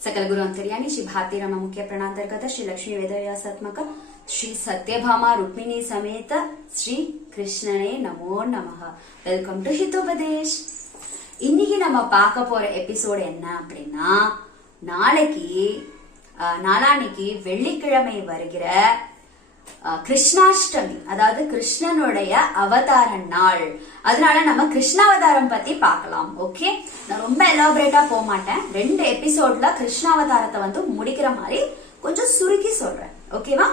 सकल गुरु अंतर्यामी श्री भारती राम मुख्य प्रणांतर्गत श्री लक्ष्मी वेदव्यासात्मक श्री सत्यभामा रुक्मिणी समेत श्री कृष्णने नमो नमः. Welcome to Hitopadesh. இன்னைக்கு நம்ம பார்க்க போற எபிசோட் என்ன அப்படின்னா, நாளான்னைக்கு வெள்ளிக்கிழமை வருகிற கிருஷ்ணாஷ்டமி, அதாவது கிருஷ்ணனுடைய அவதார நாள். அதனால நம்ம கிருஷ்ணாவதாரம் பத்தி பார்க்கலாம். ஓகே, நான் ரொம்ப எலாபரேட்டா போக மாட்டேன். 2 எபிசோட்ல கிருஷ்ணாவதாரத்தை முடிக்கிற மாதிரி கொஞ்சம் சுருக்கி சொல்றேன். ஓகேவா?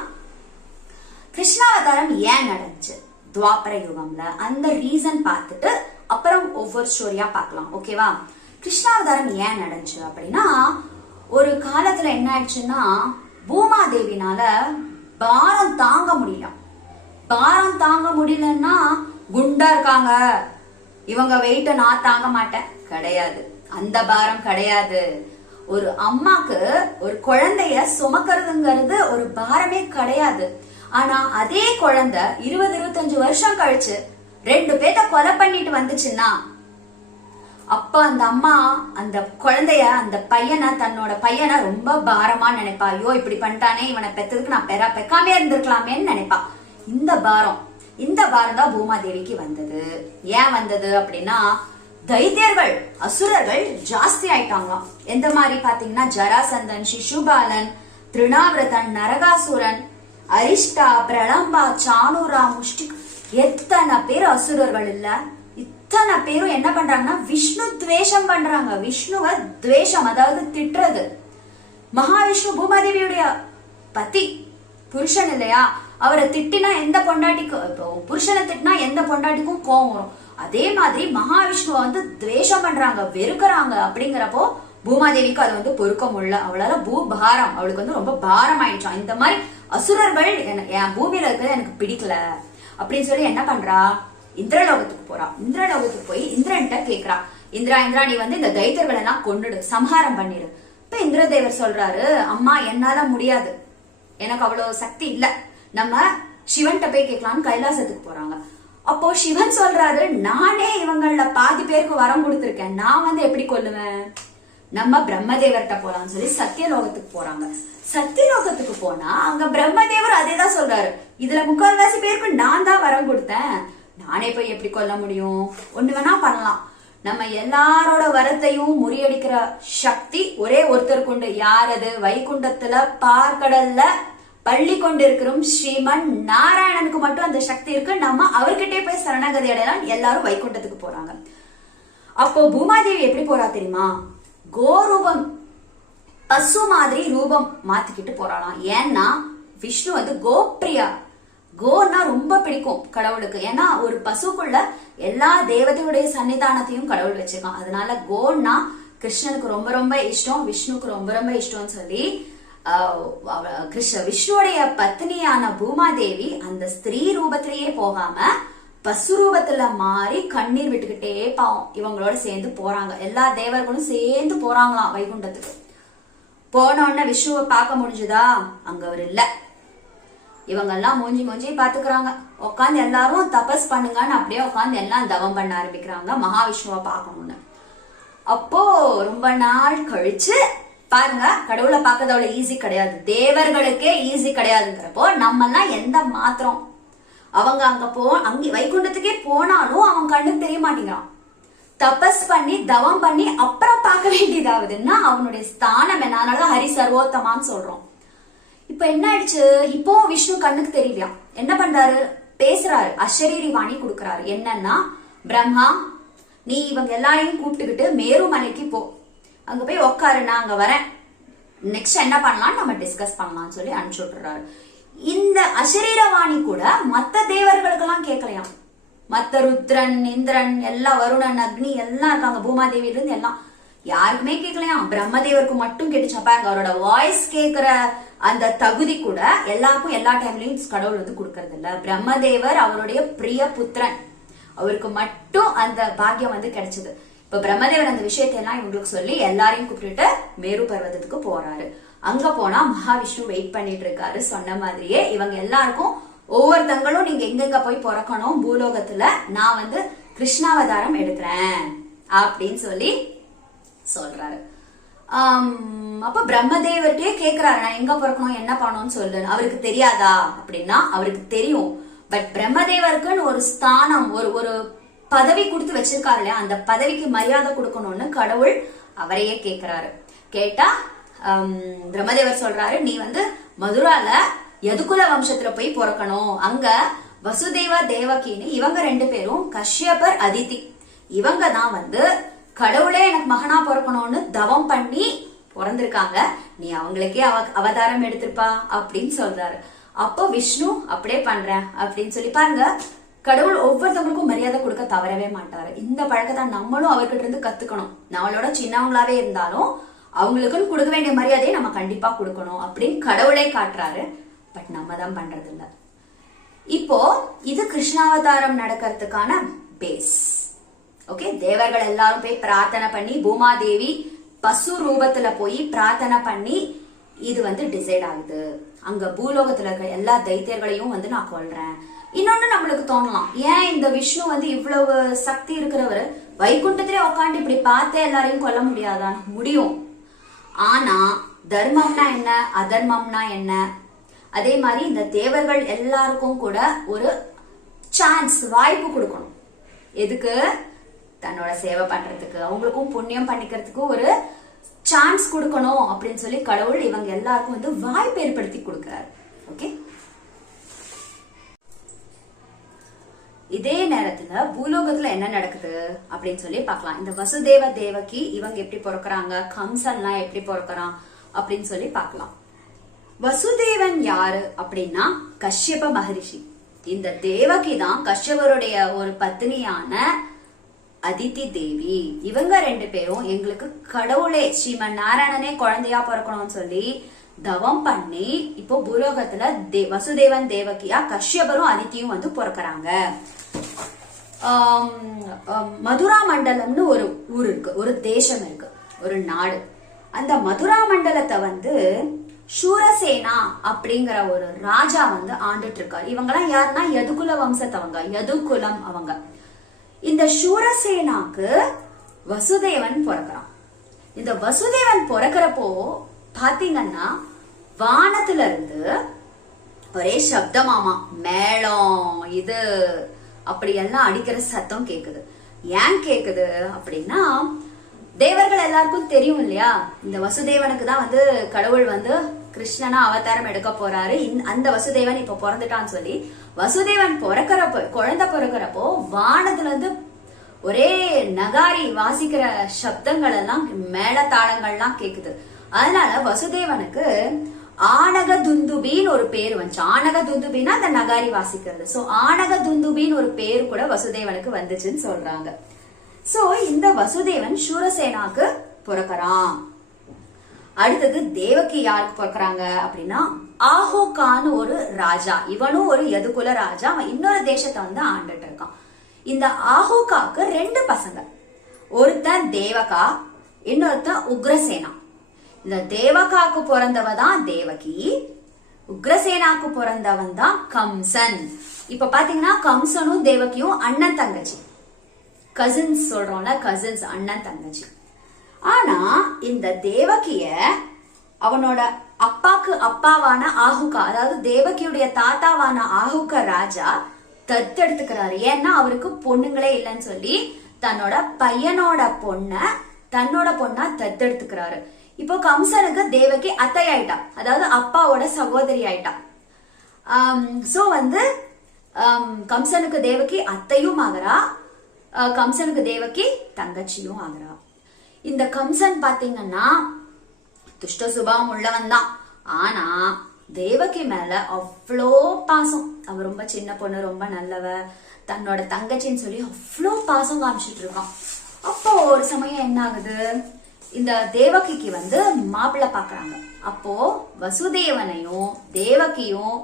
கிருஷ்ணாவதாரம் ஏன் நடந்துச்சு துவாபர யுகம்ல, அந்த ரீசன் பார்த்துட்டு அப்புறம் ஒவ்வொரு ஸ்டோரியா பார்க்கலாம். ஓகேவா? கிருஷ்ணாவதாரம் ஏன் நடந்துச்சு அப்படின்னா, ஒரு காலத்துல என்ன ஆயிடுச்சுன்னா, பூமாதேவினால பாரம் தாங்க முடியலன்னா குண்டா இருக்காங்க, இவங்க வெயிட்ட நான் தாங்க மாட்டேன் கிடையாது, அந்த பாரம் கிடையாது. ஒரு அம்மாக்கு ஒரு குழந்தைய சுமக்கிறதுங்கிறது ஒரு பாரமே கிடையாது. ஆனா அதே குழந்தை 20-25 வருஷம் கழிச்சு 2 பேத்த கொலை பண்ணிட்டு வந்துச்சுன்னா, அப்ப அந்த அம்மா அந்த குழந்தைய, அந்த பையனை, தன்னோட பையனை ரொம்ப பாரமா நினைப்பா. ஐயோ இப்படி பண்ணிட்டானே, இவனை பெத்ததுக்கு நான் பெக்காமே இருந்திருக்கலாமேன்னு நினைப்பா. இந்த பாரம் தான் பூமாதேவிக்கு வந்தது. ஏன் வந்தது அப்படின்னா, தைத்தியர்கள், அசுரர்கள் ஜாஸ்தி ஆயிட்டாங்களாம். எந்த மாதிரி பாத்தீங்கன்னா, ஜராசந்தன், சிசுபாலன், திருணாவிரதன், நரகாசுரன், அரிஷ்டா, பிரளம்பா, சானூரா, முஷ்டிக், எத்தனை பேர் அசுரர்கள் இல்ல. இத்தனை பேரும் என்ன பண்றாங்கன்னா, விஷ்ணு துவேஷம் பண்றாங்க. விஷ்ணுவ துவேஷம், அதாவது திட்டுறது. மகாவிஷ்ணு பூமாதேவியுடைய பதி, புருஷன் இல்லையா, அவரை திட்டினா எந்த பொண்டாட்டிக்கும், இப்போ புருஷனை திட்டினா எந்த பொண்டாட்டிக்கும் கோவம் வரும். அதே மாதிரி மகாவிஷ்ணுவ துவேஷம் பண்றாங்க, வெறுக்கிறாங்க. அப்படிங்கிறப்போ பூமாதேவிக்கு அது பொறுக்க முடியல. அவளால பூபாரம், அவளுக்கு ரொம்ப பாரம் ஆயிடுச்சான். இந்த மாதிரி அசுரர்கள் என் பூமியில இருக்கிறது எனக்கு பிடிக்கல அப்படின்னு சொல்லி என்ன பண்றா, இந்திரலோகத்துக்கு போறா. இந்திரலோகத்துக்கு போய் இந்திரன்ட்ட கேக்குறா, இந்திரா நீ இந்த தைத்தியர்கள் எல்லாம் கொன்னுடு, சம்ஹாரம் பண்ணிடு. இப்ப இந்திரதேவர் சொல்றாரு, அம்மா என்னால முடியாது, எனக்கு அவ்வளவு சக்தி இல்ல, நம்ம சிவன்கிட்ட போய் கேட்கலான்னு கைலாசத்துக்கு போறாங்க. அப்போ சிவன் சொல்றாரு, நானே இவங்கள பாதி பேருக்கு வரம் கொடுத்திருக்கேன், நான் எப்படி கொல்லுவேன், நம்ம பிரம்மதேவர்கிட்ட போலாம்னு சொல்லி சத்தியலோகத்துக்கு போறாங்க. சத்தியலோகத்துக்கு போனா அங்க பிரம்மதேவர் அதேதான் சொல்றாரு, இதுல 3/4 பேருக்கு நான் தான் வரம் கொடுத்தேன், நானே போய் எப்படி கொல்ல முடியும், ஒண்ணு வேணா பண்ணலாம், நம்ம எல்லாரோட வரத்தையும் முறியடிக்கிற சக்தி ஒரே ஒருத்தருக்கு உண்டு. யாரது? வைகுண்டத்துல பார்க்கடல்ல பள்ளி கொண்டிருக்கிறோம் ஸ்ரீமன் நாராயணனுக்கு மட்டும் அந்த சக்தி இருக்கு. நம்ம அவர்கிட்டே போய் சரணகதி அடையலாம். எல்லாரும் வைகுண்டத்துக்கு போறாங்க. அப்போ பூமாதேவி எப்படி போறா தெரியுமா, கோரூபம், பசு மாதிரி ரூபம் மாத்திக்கிட்டு போறாளாம். ஏன்னா விஷ்ணு கோப்ரியா, கோன்னா ரொம்ப பிடிக்கும் கடவுளுக்கு. ஏன்னா ஒரு பசுக்குள்ள எல்லா தேவதையுடைய சன்னிதானத்தையும் கடவுள் வச்சிருக்கான். அதனால கோன்னா கிருஷ்ணனுக்கு ரொம்ப ரொம்ப இஷ்டம், விஷ்ணுக்கு ரொம்ப ரொம்ப இஷ்டம்னு சொல்லி விஷ்ணுடைய பத்னியான பூமாதேவி அந்த ஸ்திரீ ரூபத்திலேயே போகாம பசு ரூபத்துல மாறி கண்ணீர் விட்டுக்கிட்டே பாவம் இவங்களோட சேர்ந்து போறாங்க. எல்லா தேவர்களும் சேர்ந்து போறாங்களாம் வைகுண்டத்துக்கு. போன உடனே விஷ்ணுவை பார்க்க முடிஞ்சுதா, அங்க அவர் இல்ல. இவங்க எல்லாம் மூஞ்சி பாத்துக்கிறாங்க. உட்காந்து எல்லாரும் தபஸ் பண்ணுங்கன்னு அப்படியே உட்காந்து எல்லாம் தவம் பண்ண ஆரம்பிக்கிறாங்க மகாவிஷ்ணுவை பார்க்கணும்னு. அப்போ ரொம்ப நாள் கழிச்சு பாருங்க, கடவுளை பார்க்கறது அவ்வளவு ஈஸி கிடையாது, தேவர்களுக்கே ஈஸி கிடையாதுங்கிறப்போ நம்ம எல்லாம் எந்த மாத்திரம், அவங்க அங்க வைகுண்டத்துக்கே போனாலும் அவன் கண்ணுக்கு தெரிய மாட்டேங்கிறான். தபஸ் பண்ணி தவம் பண்ணி அப்புறம் பார்க்க வேண்டியதாவதுன்னா அவனுடைய ஸ்தானம் என்ன, அதனால ஹரி சர்வோத்தமான்னு சொல்றோம். இப்ப என்ன ஆயிடுச்சு, இப்போ விஷ்ணு கண்ணுக்கு தெரியலையா, என்ன பண்றாரு, பேசுறாரு, அஷரீரி வாணி கொடுக்கறாரு. என்னன்னா, பிரம்மா நீ இவங்க எல்லாரையும் கூப்பிட்டுக்கிட்டு மேருமலைக்கு போ, அங்க போய் உக்காரு, நான் அங்க வரேன், நெக்ஸ்ட் என்ன பண்ணலாம் நம்ம டிஸ்கஸ் பண்ணலாம்னு சொல்லி அனுப்பிச்சு விட்டுறாரு. இந்த அஷரீரவாணி கூட மத்த தேவர்களுக்கெல்லாம் கேட்கலையாம். மத்த ருத்ரன், இந்திரன், எல்லாம் வருணன், அக்னி எல்லாம் இருக்காங்க, பூமாதேவியில இருந்து எல்லாம் யாருக்குமே கேட்கலையாம். பிரம்மதேவருக்கு மட்டும் கேட்டுச்சா. பாருங்க, அவரோட வாய்ஸ் கேட்கிற அந்த தகுதி கூட எல்லாருக்கும் எல்லா டைம்லயும் கடவுள் கொடுக்கறது இல்ல. பிரம்மதேவர் அவருடைய பிரிய புத்திரன், அவருக்கு மட்டும் அந்த பாக்கியம் கிடைச்சது. இப்ப பிரம்மதேவர் அந்த விஷயத்தை எல்லாம் இவங்களுக்கு சொல்லி எல்லாரையும் கூப்பிட்டு மேரு பர்வதத்துக்கு போறாரு. அங்க போனா மகாவிஷ்ணு வெயிட் பண்ணிட்டு இருக்காரு. சொன்ன மாதிரியே இவங்க எல்லாருக்கும் ஒவ்வொருத்தங்களும் நீங்க எங்கெங்க போய் பிறக்கணும் பூலோகத்துல, நான் கிருஷ்ணாவதாரம் எடுக்கிறேன் அப்படின்னு சொல்லி சொல்றாரு. அப்ப பிரம்மதேவர்கிட்டயே கேக்குறாரு, நான் எங்க பிறக்கணும் என்ன பண்ணணும்னு சொல்லு. அவருக்கு தெரியாதா அப்படின்னா அவருக்கு தெரியும். பட் பிரம்மதேவருக்குன்னு ஒரு ஸ்தானம், ஒரு பதவி கொடுத்து வச்சிருக்காரு இல்லையா, அந்த பதவிக்கு மரியாதை கொடுக்கணும்னு கடவுள் அவரையே கேக்குறாரு. கேட்டா பிரம்மதேவர் சொல்றாரு, நீ மதுரால யதுகுல வம்சத்துல போய் பிறக்கணும். அங்க வசுதேவ தேவகின்னு இவங்க 2 பேரும் கஷ்யபர் அதிதி, இவங்க தான் கடவுளே எனக்கு மகனா பிறக்கணும்னு தவம் பண்ணி பிறந்திருக்காங்க. நீ அவங்களுக்கே அவதாரம் எடுத்திருப்பா அப்படின்னு சொல்றாரு. அப்போ விஷ்ணு அப்படியே பண்றேன் அப்படின்னு சொல்லி பாருங்க, கடவுள் ஒவ்வொருத்தவங்களுக்கும் மரியாதை கொடுக்க தவறவே மாட்டாரு. இந்த பழக்கத்தை நம்மளும் அவர்கிட்ட இருந்து கத்துக்கணும். நம்மளோட சின்னவங்களாவே இருந்தாலும் அவங்களுக்குன்னு கொடுக்க வேண்டிய மரியாதையை நம்ம கண்டிப்பா கொடுக்கணும் அப்படின்னு கடவுளே காட்டுறாரு. பட் நம்ம தான் பண்றது இல்ல. இப்போ இது கிருஷ்ணாவதாரம் நடக்கிறதுக்கான பேஸ். ஓகே, தேவர்கள் எல்லாரும் போய் பிரார்த்தனை பண்ணி, பூமாதேவி பசு ரூபத்துல போய் பிரார்த்தனை பண்ணி இது டிசைட் ஆகுது. அங்க பூலோகத்துல இருக்க எல்லா தைத்தியர்களையும் நான் கொல்றேன். இன்னொன்னு நம்மளுக்கு தோணலாம், ஏன் இந்த விஷ்ணு இவ்வளவு சக்தி இருக்கிறவரு வைகுண்டத்திலே உட்காந்து இப்படி பார்த்தே எல்லாரையும் கொல்ல முடியாதான்? முடியும். ஆனா தர்மம்னா என்ன, அதர்மம்னா என்ன? அதே மாதிரி இந்த தேவர்கள் எல்லாருக்கும் கூட ஒரு சான்ஸ், வாய்ப்பு கொடுக்கணும். எதுக்கு? தன்னோட சேவை பண்றதுக்கு, அவங்களுக்கும் புண்ணியம் பண்ணிக்கிறதுக்கு ஒரு சான்ஸ் கொடுக்கணும் அப்படின்னு சொல்லி கடவுள் இவங்க எல்லாருக்கும் வாய்ப்பு ஏற்படுத்தி கொடுக்கிறாரு. ஓகே, இதே நேரத்துல பூலோகத்துல என்ன நடக்குது அப்படின்னு சொல்லி பார்க்கலாம். இந்த வசுதேவ தேவகி இவங்க எப்படி பிறக்கிறாங்க, கம்சன்லாம் எப்படி பிறக்கிறான் அப்படின்னு சொல்லி பார்க்கலாம். வசுதேவன் யாரு அப்படின்னா கஷ்யப மகரிஷி. இந்த தேவகி தான் கஷ்யபருடைய ஒரு பத்னியான அதிதி தேவி. இவங்க 2 பேரும் எங்களுக்கு கடவுளே ஸ்ரீமன் நாராயணனே குழந்தையா பிறக்கணும்னு சொல்லி தவம் பண்ணி இப்போ பூலோகத்துல வசுதேவன் தேவகியா கஷ்யபரும் அதித்தியும் பிறக்கிறாங்க. மதுரா மண்டலம்னு ஒரு ஊர் இருக்கு, ஒரு தேசம் இருக்கு, ஒரு நாடு. அந்த மதுரா மண்டலத்தை சூரசேனா அப்படிங்கிற ஒரு ராஜா ஆண்டுட்டு இருக்காரு. இவங்கெல்லாம் யாருன்னா யதுகுல வம்சத்தவங்க, யதுகுலம் அவங்க. இந்த சூரசேனாக்கு வசுதேவன் பிறக்கிறான். இந்த வசுதேவன் பிறக்கிறப்போ பாத்தீங்கன்னா வானத்துல இருந்து ஒரே சப்தமாமா, மேளம் இது அப்படி எல்லாம் அடிக்கிற சத்தம் கேக்குது. ஏன் கேக்குது அப்படின்னா, தேவர்கள் எல்லாருக்கும் தெரியும் இல்லையா, இந்த வசுதேவனுக்கு தான் கடவுள் கிருஷ்ணனா அவதாரம் எடுக்க போறாரு. அந்த வசுதேவன் இப்ப பிறந்துட்டான்னு சொல்லி வசுதேவன் பிறக்கிறப்போ, குழந்தை பிறக்கிறப்போ வானத்துல இருந்து ஒரே நகாரி வாசிக்கிற சப்தங்கள் எல்லாம், மேளதாளங்கள்லாம் கேக்குது. அதனால வசுதேவனுக்கு ஆனக துந்துபின்னு ஒரு பேர் வந்துச்சு. ஆனக துந்துபின்னா அந்த நகாரி வாசிக்கிறது. சோ ஆனக துந்துபின்னு ஒரு பேர் கூட வசுதேவனுக்கு வந்துச்சுன்னு சொல்றாங்க. சோ இந்த வசுதேவன் சூரசேனாக்கு பிறக்கிறான். அடுத்தது தேவகி யாருக்கு பிறக்கிறாங்க அப்படின்னா ஆஹோகான்னு ஒரு ராஜா. இவனும் ஒரு யதுகுல ராஜா. அவன் இன்னொரு தேசத்தை ஆண்டுட்டு இருக்கான். இந்த ஆஹோகாக்கு 2 பசங்க. ஒருத்தன் தேவகா, இன்னொருத்தன் உக்ரசேனா. இந்த தேவகாக்கு பிறந்தவ தான் தேவகி, உக்ரசேனாக்கு பிறந்தவன் தான் கம்சன். இப்ப பாத்தீங்கன்னா கம்சனும் தேவகியும் அண்ணன் தங்கச்சி, கசின்ஸ் சொல்றோம்ல, கசின்ஸ், அண்ணன் தங்கச்சி. ஆனா இந்த தேவகிய அவனோட அப்பாக்கு அப்பாவான ஆஹுகா, அதாவது தேவகியுடைய தாத்தாவான ஆஹுக ராஜா தத்தெடுத்துக்கிறாரு. ஏன்னா அவருக்கு பொண்ணுங்களே இல்லைன்னு சொல்லி தன்னோட பையனோட தன்னோட பொண்ணா தத்தெடுத்துக்கிறாரு. இப்போ கம்சனுக்கு தேவகி அத்தை ஆயிட்டா, அதாவது அப்பாவோட சகோதரி ஆயிட்டா. சோ கம்சனுக்கு தேவகி அத்தையும் ஆகிறா, கம்சனுக்கு தேவகி தங்கச்சியும் ஆகிறா. இந்த கம்சன் பாத்தீங்கன்னா துஷ்ட சுபாவம் உள்ளவன் தான். ஆனா தேவகி மேல அவ்வளோ பாசம். அவ ரொம்ப சின்ன பொண்ணு, ரொம்ப நல்லவ, தன்னோட தங்கச்சின்னு சொல்லி அவ்வளோ பாசம் காமிச்சிட்டு இருக்கான். அப்போ ஒரு சமயம் என்ன ஆகுது, இந்த தேவகிக்கு மாப்பிள்ளை பாக்குறாங்க. அப்போ வசுதேவனையும் தேவகியும்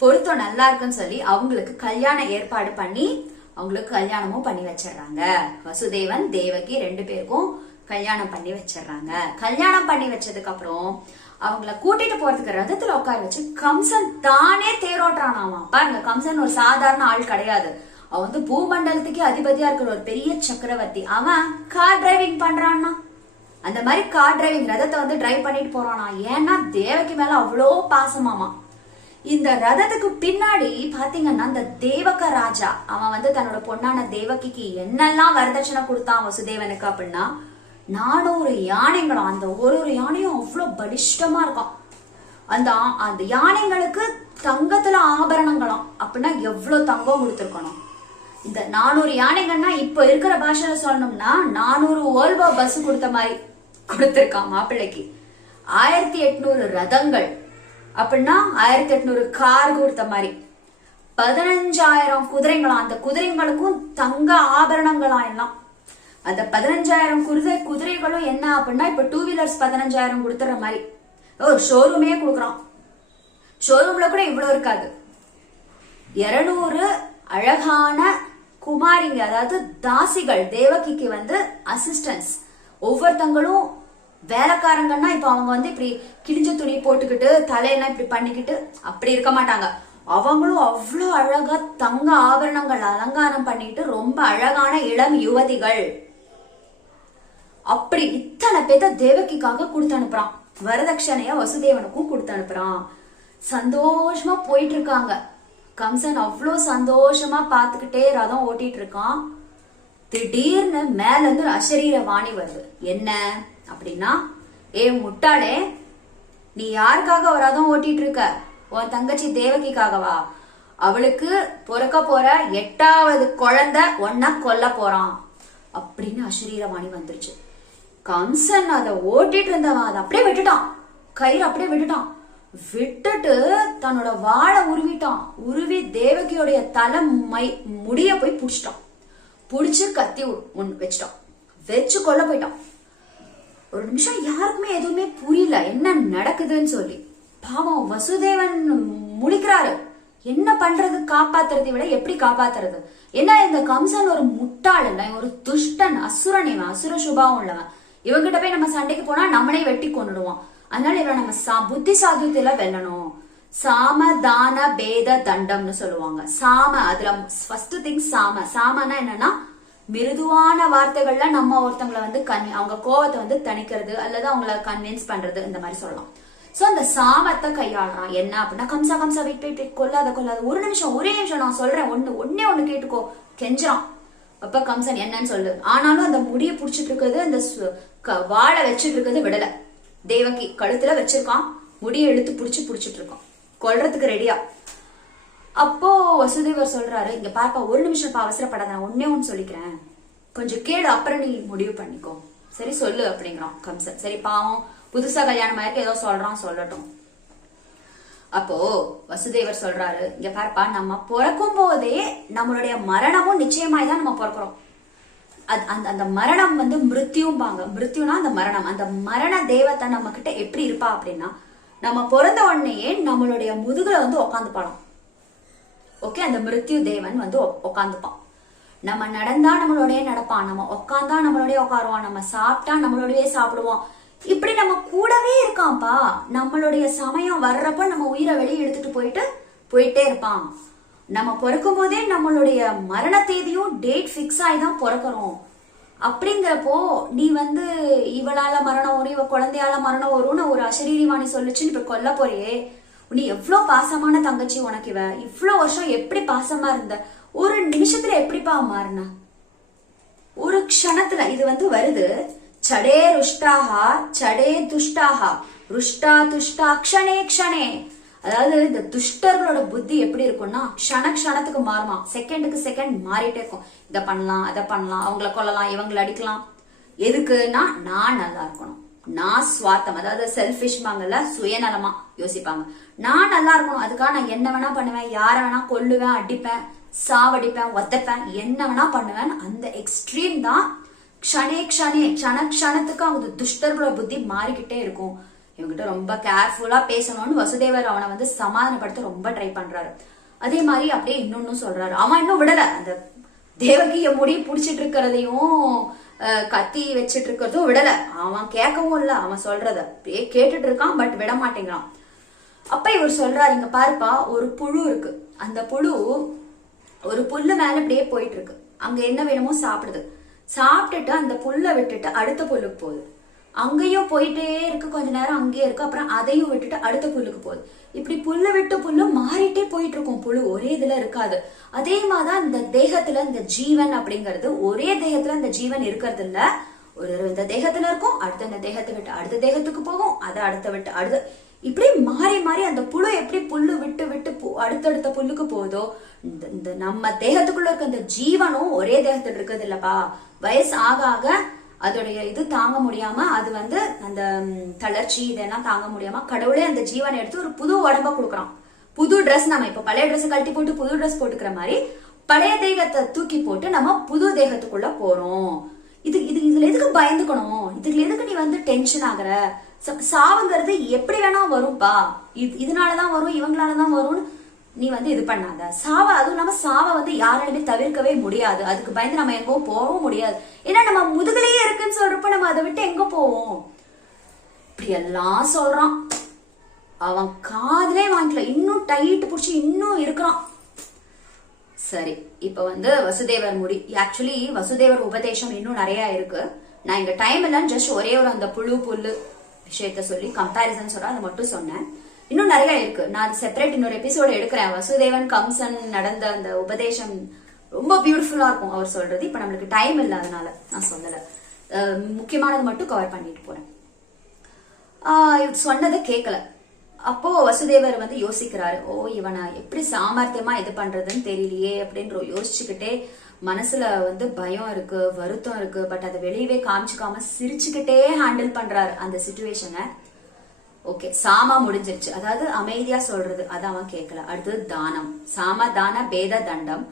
பொருத்தம் நல்லா இருக்குன்னு சொல்லி அவங்களுக்கு கல்யாண ஏற்பாடு பண்ணி அவங்களுக்கு கல்யாணமும் பண்ணி வச்சிடறாங்க. வசுதேவன் தேவகி 2 பேருக்கும் கல்யாணம் பண்ணி வச்சிடறாங்க. கல்யாணம் பண்ணி வச்சதுக்கு அப்புறம் அவங்கள கூட்டிட்டு போறதுக்கு ரதத்துல உட்கார வச்சு கம்சன் தானே தேரோட்டுறானாமா. பாருங்க, கம்சன் ஒரு சாதாரண ஆள் கிடையாது. அவன் பூமண்டலத்துக்கே அதிபதியா இருக்கிற ஒரு பெரிய சக்கரவர்த்தி. அவன் கார் டிரைவிங் பண்றான்னா அந்த மாதிரி கார் டிரைவிங் ரதத்தை வந்து டிரைவ் பண்ணிட்டு போறானா. ஏன்னா தேவகி மேல அவ்வளோ பாசமாமா. இந்த ரதத்துக்கு பின்னாடி பாத்தீங்கன்னா இந்த தேவக ராஜா அவன் வந்து தன்னோட பொண்ணான தேவகிக்கு என்னெல்லாம் வரதட்சணை கொடுத்தான் வசுதேவனுக்கு அப்படின்னா 400 யானைங்களாம். அந்த ஒரு யானையும் அவ்வளவு பலிஷ்டமா இருக்கும். அந்த யானைங்களுக்கு தங்கத்துல ஆபரணங்களாம். அப்படின்னா எவ்வளவு தங்கம் கொடுத்துருக்கணும். இந்த 400 யானைகள்னா இப்ப இருக்கிற பாஷையில சொல்லணும்னா 400 ஓல்வோ பஸ் கொடுத்த மாதிரி கொடுத்திருக்கான் மாப்பிள்ளைக்கு. 1800 ரதங்கள் அப்படின்னா 1800 கார் கொடுத்த மாதிரி. 15,000 குதிரைங்களாம். அந்த குதிரைங்களுக்கும் தங்க ஆபரணங்களாம் எல்லாம். அந்த 15,000 குதிரைகளும் என்ன அப்படின்னா இப்ப 2 வீலர்ஸ் 15,000 கொடுத்துற மாதிரி ஒரு ஷோரூமே கொடுக்குறான். ஷோரூம்ல கூட இவ்வளவு இருக்காது. 200 அழகான குமாரிங்க, அதாவது தாசிகள் தேவகிக்கு வந்து அசிஸ்டன்ஸ். ஒவ்வொருத்தங்களும் வேலைக்காரங்கன்னா இப்ப அவங்க வந்து இப்படி கிழிஞ்ச துணி போட்டுக்கிட்டு தலையெல்லாம் இப்படி பண்ணிக்கிட்டு அப்படி இருக்க மாட்டாங்க. அவங்களும் அவ்வளவு அழகா தங்க ஆபரணங்கள் அலங்காரம் பண்ணிட்டு ரொம்ப அழகான இளம் யுவதிகள். அப்படி இத்தனை பேத்த தேவகிக்காக கொடுத்து அனுப்புறான். வரதட்சணைய வசுதேவனுக்கும் கொடுத்து அனுப்புறான். சந்தோஷமா போயிட்டு இருக்காங்க. கம்சன் அவ்வளோ சந்தோஷமா பாத்துக்கிட்டே ரதம் ஓட்டிட்டு இருக்கான். திடீர்னு மேல இருந்து ஒரு அசரீர வாணி வருது. என்ன அப்படின்னா, ஏ முட்டாளே, நீ யாருக்காக ஒரு ரதம் ஓட்டிட்டு இருக்க? உன் தங்கச்சி தேவகிக்காகவா? அவளுக்கு பிறக்க போற 8வது குழந்தை ஒன்ன கொல்ல போறான் அப்படின்னு அசரீரவாணி வந்துருச்சு. கம்சன் அதை ஓட்டிட்டு இருந்தவன் அதை அப்படியே விட்டுட்டான். கயிறு அப்படியே விட்டுட்டான். விட்டுட்டு தன்னோட வாழை உருவிட்டான். உருவி தேவகியோடைய தலை முடிய போய் புடிச்சிட்டான். புடிச்சு கத்தி வச்சுட்டான். வச்சு கொல்ல போயிட்டான். ஒரு நிமிஷம் யாருக்குமே எதுவுமே புரியல என்ன நடக்குதுன்னு சொல்லி. பாவம் வசுதேவன் முழிக்கிறாரு. என்ன பண்றது? காப்பாத்துறதை விட எப்படி காப்பாத்துறது? என்ன இந்த கம்சன் ஒரு முட்டாள் இல்ல, ஒரு துஷ்டன், அசுரன். இவன் அசுர சுபாவம் உள்ளவன். இவங்கிட்ட போய் நம்ம சண்டைக்கு போனா நம்மளே வெட்டி கொண்டுடுவான். அதனால இவன் நம்ம புத்தி சாதுரியத்துல வெல்லணும். சாம தான பேத தண்டம்னு சொல்லுவாங்க. சாம, அதுல ஃபர்ஸ்ட் திங் சாம. சாமனா என்னன்னா மிருதுவான வார்த்தைகள்ல நம்ம ஒருத்தவங்களை வந்து அவங்க கோவத்தை வந்து தணிக்கிறது அல்லது அவங்கள கன்வின்ஸ் பண்றது, இந்த மாதிரி சொல்லலாம். சோ அந்த சாமத்தை கையாளுறான். என்ன அப்படின்னா, கம்சா கம்சா வெயிட் கொல்லாத கொல்லாத, ஒரே நிமிஷம் நான் சொல்றேன், ஒண்ணு கேட்டுக்கோ கெஞ்சான். அப்ப கம்சன் என்னன்னு சொல்லு. ஆனாலும் அந்த முடிய புடிச்சிட்டு இருக்கிறது, அந்த வாழை வச்சுட்டு இருக்கிறது விடல. தேவகி கழுத்துல வச்சிருக்கான். முடிய இழுத்து புடிச்சிட்டு இருக்கான். கொல்றதுக்கு ரெடியா. அப்போ வசுதேவர் சொல்றாரு, இங்க பாப்பா, ஒரு நிமிஷம் அவசரப்படாத, நான் ஒன்னு சொல்லிக்கிறேன், கொஞ்சம் கேளு, அப்புறம் நீ முடிவு பண்ணிக்கோ. சரி சொல்லு அப்படிங்கிறான் கம்சன். சரி பாவம், புதுசா கல்யாணம் ஆயிருக்கு, ஏதோ சொல்றான், சொல்லட்டும். அப்போ வசுதேவர் சொல்றாரு, இங்க பாருப்பா, நம்ம பிறக்கும் போதே நம்மளுடைய மரணமும் நிச்சயமாய் தான் நம்ம பிறக்கிறோம். அந்த மரணம் வந்து மிருத்யும்பாங்க. மிருத்யுனா அந்த மரணம். அந்த மரண தேவத்தை நம்ம கிட்ட எப்படி இருப்பா அப்படின்னா, நம்ம பிறந்த உடனேயே நம்மளுடைய முதுகுல வந்து உக்காந்துப்பாளாம். ஓகே, அந்த மிருத்யு தேவன் வந்து உக்காந்துப்பான். நம்ம நடந்தா நம்மளோடய நடப்பான், நம்ம உக்காந்தா நம்மளோடய உட்காருவான், நம்ம சாப்பிட்டா நம்மளோடய சாப்பிடுவோம். இப்படி நம்ம கூடவே இருக்கான்ப்பா. நம்மளுடைய சமயம் வர்றப்ப நம்ம உயிரை வெளியே எடுத்துட்டு போயிட்டே இருப்பான். நம்ம பிறக்கும் போதே நம்மளுடைய மரண தேதியும் டேட் பிக்ஸ் ஆகிதான் பிறக்கிறோம். அப்படிங்கிறப்போ நீ வந்து இவளால மரணம் வரும், இவ குழந்தையால மரணம் வரும்னு ஒரு அசரீரிவாணி சொல்லிச்சுன்னு இப்ப கொல்ல போறியே. நீ எவ்வளவு பாசமான தங்கச்சி உனக்கு. இவ இவ்வளவு வருஷம் எப்படி பாசமா இருந்த, ஒரு நிமிஷத்துல எப்படிப்பா மாறின? ஒரு க்ஷணத்துல இது வந்து வருது. சடே ருஷ்டாஹா சடே துஷ்டாஹா ருஷ்டா துஷ்டா க்ஷணே க்ஷணே. அதாவது இந்த துஷ்டர்களோட புத்தி எப்படி இருக்கும்னா க்ஷணத்துக்கு மாறுமா, செகண்டுக்கு செகண்ட் மாறிட்டே இருக்கும். இதை பண்ணலாம், அதை பண்ணலாம், அவங்கள கொல்லலாம், இவங்களை அடிக்கலாம். எதுக்குன்னா நான் நல்லா இருக்கணும், நான் சுவார்த்தம், அதாவது செல்ஃபிஷ்மாங்கல்ல, சுயநலமா யோசிப்பாங்க. நான் நல்லா இருக்கணும், அதுக்காக நான் என்ன வேணா பண்ணுவேன், யார வேணா கொல்லுவேன், அடிப்பேன், சாவடிப்பேன், ஒத்தப்பேன், என்ன வேணா பண்ணுவேன். அந்த எக்ஸ்ட்ரீம் தான் க்ஷணத்துக்கு அவங்க துஷ்டர்களோட புத்தி மாறிக்கிட்டே இருக்கும். இவங்கிட்ட ரொம்ப கேர்ஃபுல்லா பேசணும்னு வசுதேவர் அவனை வந்து சமாதானப்படுத்த ரொம்ப ட்ரை பண்றாரு. அதே மாதிரி அப்படியே இன்னொன்னு சொல்றாரு. அவன் இன்னும் விடல. அந்த தேவகிய முடி புடிச்சிட்டு இருக்கிறதையும் கத்தி வச்சிட்டு இருக்கிறதும் விடல. அவன் கேட்கவும் இல்ல, அவன் சொல்றத அப்படியே கேட்டுட்டு இருக்கான். பட் விட மாட்டேங்கிறான். அப்ப இவர் சொல்றாரு, இங்க பாருப்பா, ஒரு புழு இருக்கு. அந்த புழு ஒரு புல்லு மேல இப்படியே போயிட்டு இருக்கு. அங்க என்ன வேணுமோ சாப்பிடுது. சாப்பிட்டுட்டு அந்த புல்லை விட்டுட்டு அடுத்த புல்லுக்கு போகுது. அங்கேயும் போயிட்டே இருக்கு, கொஞ்ச நேரம் அங்கேயே இருக்கு, அப்புறம் அதையும் விட்டுட்டு அடுத்த புல்லுக்கு போகுது. இப்படி புல்லு விட்டு புல்லு மாறிட்டே போயிட்டு இருக்கும், புழு ஒரே இதுல இருக்காது. அதே மாதிரிதான் இந்த தேகத்துல இந்த ஜீவன் அப்படிங்கிறது, ஒரே தேகத்துல இந்த ஜீவன் இருக்கிறது இல்ல, ஒரு இந்த தேகத்துல இருக்கும், அடுத்த இந்த தேகத்தை விட்டு அடுத்த தேகத்துக்கு போகும், அதை அடுத்த விட்டு அடுத்த, இப்படி மாறி மாறி அந்த புழு எப்படி புல்லு விட்டு விட்டு அடுத்தடுத்த புல்லுக்கு போகுதோ, இந்த நம்ம தேகத்துக்குள்ள இருக்க இந்த ஜீவனும் ஒரே தேகத்துல இருக்கிறது இல்லப்பா. வயசு ஆக ஆக அதோடைய இது தாங்க முடியாம, அது வந்து அந்த தளர்ச்சி இதெல்லாம் தாங்க முடியாம கடவுளே அந்த ஜீவனை எடுத்து ஒரு புது உடம்ப கொடுக்குறான். புது ட்ரெஸ், நம்ம இப்ப பழைய ட்ரெஸ் கழட்டி போட்டு புது ட்ரெஸ் போட்டுக்கிற மாதிரி பழைய தேகத்தை தூக்கி போட்டு நம்ம புது தேகத்துக்குள்ள போறோம். இதுல எதுக்கு பயந்துக்கணும், இதுல எதுக்கு நீ வந்து டென்ஷன் ஆகுற? சாவுங்கிறது எப்படி வேணா வரும்பா, இதனாலதான் வரும் இவங்களாலதான் வரும்னு நீ வந்து இது பண்ணாத. சாவ, அதுவும் இல்லாம சாவ வந்து யாராலுமே தவிர்க்கவே முடியாது, அதுக்கு பயந்து நம்ம எங்கோ போகவும் முடியாது. ஏன்னா நம்ம முதுகலையே இருக்குன்னு சொல்றப்ப நம்ம அதை விட்டு எங்க போவோம்? இப்படி எல்லாம் சொல்றான், அவன் காதலே வாங்கிக்கல, இன்னும் டைட் புடிச்சு இன்னும் இருக்கிறான். சரி, இப்ப வந்து வசுதேவர் ஆக்சுவலி வசுதேவர் உபதேசம் இன்னும் நிறைய இருக்கு. நான் இங்க டைம் இல்லைன்னு ஜஸ்ட் ஒரே ஒரு அந்த புல்லு விஷயத்த சொல்லி கம்பேரிசன் சொல்றேன், அதை மட்டும் சொன்னேன். இன்னும் நிறைய இருக்கு, நான் செப்பரேட் இன்னொரு எபிசோடு எடுக்கிறேன். வசுதேவன் கம்சன் நடந்த அந்த உபதேசம் ரொம்ப பியூட்டிஃபுல்லா இருக்கும் அவர் சொல்றது. இப்ப நம்மளுக்கு டைம் இல்லை, அதனால நான் சொல்லல. முக்கியமானது மட்டும் கவர் பண்ணிட்டு போறேன். சொன்னதை கேட்கல. அப்போ வசுதேவர் வந்து யோசிக்கிறாரு, ஓ இவனை எப்படி சாமர்த்தியமா இது பண்றதுன்னு தெரியலையே அப்படின்னு யோசிச்சுக்கிட்டே மனசுல வந்து பயம் இருக்கு, வருத்தம் இருக்கு. பட் அதை வெளியவே காமிச்சுக்காம சிரிச்சுக்கிட்டே ஹேண்டில் பண்றாரு அந்த சிச்சுவேஷனை. ஓகே, சாமா முடிஞ்சிருச்சு, அதாவது அமைதியா சொல்றது, அது அவன் கேட்கல. அடுத்தது தானம், சாம தான பேத தண்டம்,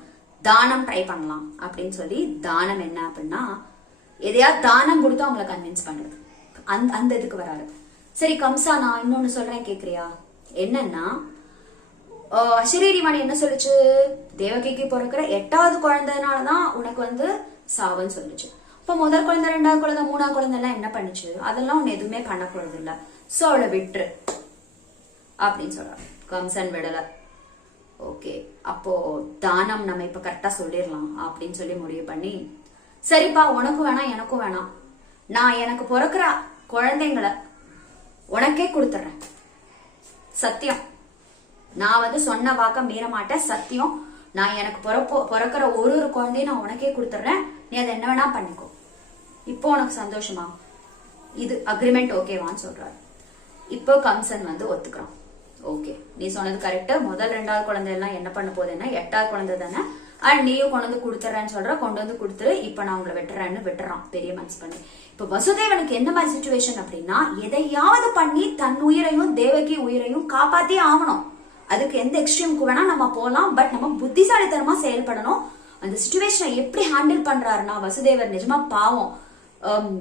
தானம் ட்ரை பண்ணலாம் அப்படின்னு சொல்லி, தானம் என்ன அப்படின்னா எதையாவது தானம் கொடுத்து அவங்களை கன்வின்ஸ் பண்றது, அந்த இதுக்கு வராரு. சரி கம்சா, நான் இன்னொன்னு சொல்றேன் கேக்குறியா? என்னன்னா அசரீரிவாணி என்ன சொல்லுச்சு, தேவகிக்கு பிறக்கிற 8வது குழந்தைனாலதான் உனக்கு வந்து சாவுன்னு சொல்லுச்சு. இப்ப முதல் குழந்தை, 2வது குழந்தை, 3வது குழந்தை எல்லாம் என்ன பண்ணுச்சு? அதெல்லாம் உன்னை எதுவுமே பண்ணக்கூடாது இல்ல, சோ அவளை விட்டுரு அப்படின்னு சொல்ற. கம்சன் விடல. ஓகே, அப்போ தானம் நம்ம இப்ப கரெக்டா சொல்லிடலாம் அப்படின்னு சொல்லி முடிவு பண்ணி, சரிப்பா உனக்கும் வேணாம் எனக்கும் வேணாம், நான் எனக்கு பிறக்கிற குழந்தைங்களை உனக்கே கொடுத்துறேன், சத்தியம், நான் வந்து சொன்ன வாக்க மீற மாட்டேன், சத்தியம், நான் எனக்கு பிறக்கிற ஒரு குழந்தைய நான் உனக்கே கொடுத்துறேன், நீ அதை என்ன வேணா பண்ணிக்கோ, இப்போ உனக்கு சந்தோஷமா, இது அக்ரிமெண்ட் ஓகேவான்னு சொல்றாரு. இப்போ கம்சன் வந்து ஒத்துக்கிறான். ஓகே, நீ சொன்னது கரெக்ட், முதல் 2வது குழந்தை எல்லாம் என்ன பண்ண போதுன்னா 8வது குழந்தை தானே, அண்ட் நீயும் கொண்டு வந்து கொடுத்துறேன்னு சொல்ற, கொண்டு வந்து கொடுத்துரு, இப்ப நான் உங்களை வெட்டுறேன்னு விட்டுறான் பெரிய மனசு பண்ணி. இப்ப வசுதேவனுக்கு என்ன மாதிரி சிச்சுவேஷன் அப்படின்னா, எதையாவது பண்ணி தன் உயிரையும் தேவகி உயிரையும் காப்பாத்தி ஆகணும். அதுக்கு எந்த எக்ஸ்ட்ரீமுக்கு வேணா நம்ம போலாம், பட் நம்ம புத்திசாலித்தனமா செயல்படணும். அந்த சிச்சுவேஷனை எப்படி ஹேண்டில் பண்றாருன்னா வசுதேவர் நிஜமா பாவம்,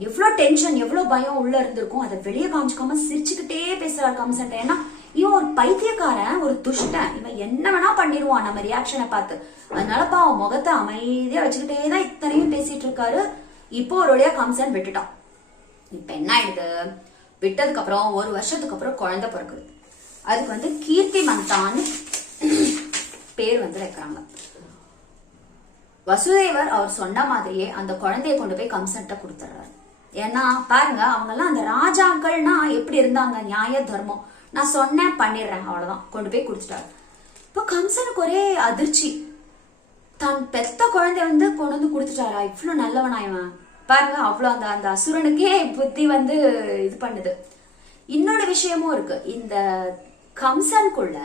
எவ்வளவு டென்ஷன் எவ்வளவு பயம் உள்ள இருந்திருக்கும், அதை வெளியே காமிச்சுக்காம சிரிச்சுக்கிட்டே பேசுறாரு கம்சன். ஏன்னா இவன் ஒரு பைத்தியக்காரன், ஒரு துஷ்டன், இவன் என்ன வேணா பண்ணிடுவான் நம்ம ரியாக்ஷனை பார்த்து. அதனால பாவம் முகத்தை அமைதியா வச்சுக்கிட்டே தான் இத்தனையும் பேசிட்டு இருக்காரு. இப்போ ஒரு வழியா கம்சன் விட்டுட்டான். இப்ப என்ன ஆயிடுது, விட்டதுக்கு அப்புறம் 1 வருஷத்துக்கு அப்புறம் குழந்தை பிறக்குது. அதுக்கு வந்து கீர்த்தி மந்தான்னு பேர் வந்து வைக்கிறாங்க. வசுதேவர் அவர் சொன்ன மாதிரியே அந்த குழந்தைய கொண்டு போய் கம்சன்ட்ட கொடுத்துறாரு. ஏன்னா பாருங்க, அவங்க எல்லாம் அந்த ராஜாக்கள்னா எப்படி இருந்தாங்க, நியாய தர்மம், நான் சொன்னேன் பண்ணிடுறேன், அவ்வளவுதான், கொண்டு போய் கொடுத்துட்டாரு. இப்போ கம்சனுக்கு ஒரே அதிர்ச்சி, தான் பெத்த குழந்தைய வந்து கொண்டு வந்து கொடுத்துட்டாரா, இவ்வளவு நல்லவனா இவன் பாருங்க. அவ்வளவு அந்த அசுரனுக்கே புத்தி வந்து இது பண்ணுது. இன்னொரு விஷயமும் இருக்கு இந்த கம்சனுக்குள்ள.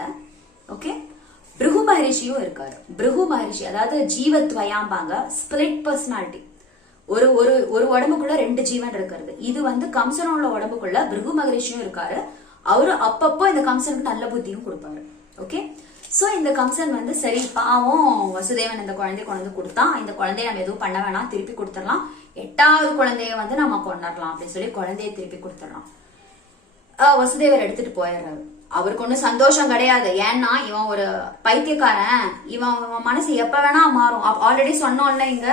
ஓகே, பிருகு மகரிஷியும் இருக்காரு. பிருகு மகரிஷி அதாவது ஜீவத்வயாம்பாங்க, ஸ்பிளிட் பர்சனாலிட்டி. ஒரு ஒரு ஒரு உடம்புக்குள்ள 2 ஜீவன் இருக்கிறது. இது வந்து கம்சனோட உடம்புக்குள்ள பிருகு மகரிஷியும் இருக்காரு. அவரு அப்பப்போ இந்த கம்சனுக்கு நல்ல புத்தியும் கொடுப்பாரு. ஓகே, சோ இந்த கம்சன் வந்து சரி பாவம் வசுதேவன் இந்த குழந்தைய கொண்டு வந்து கொடுத்தான், இந்த குழந்தைய நம்ம எதுவும் பண்ண வேணாம், திருப்பி கொடுத்துடலாம், 8வது குழந்தைய வந்து நம்ம கொண்டாடலாம் அப்படின்னு சொல்லி குழந்தைய திருப்பி கொடுத்துடலாம். வசுதேவர் எடுத்துட்டு போயிடுறாரு. அவருக்கு ஒன்னும் சந்தோஷம் கிடையாது. ஏன்னா இவன் ஒரு பைத்தியக்காரன், இவன் மனசு எப்ப வேணா மாறும். ஆல்ரெடி சொன்னோம்ல, இங்க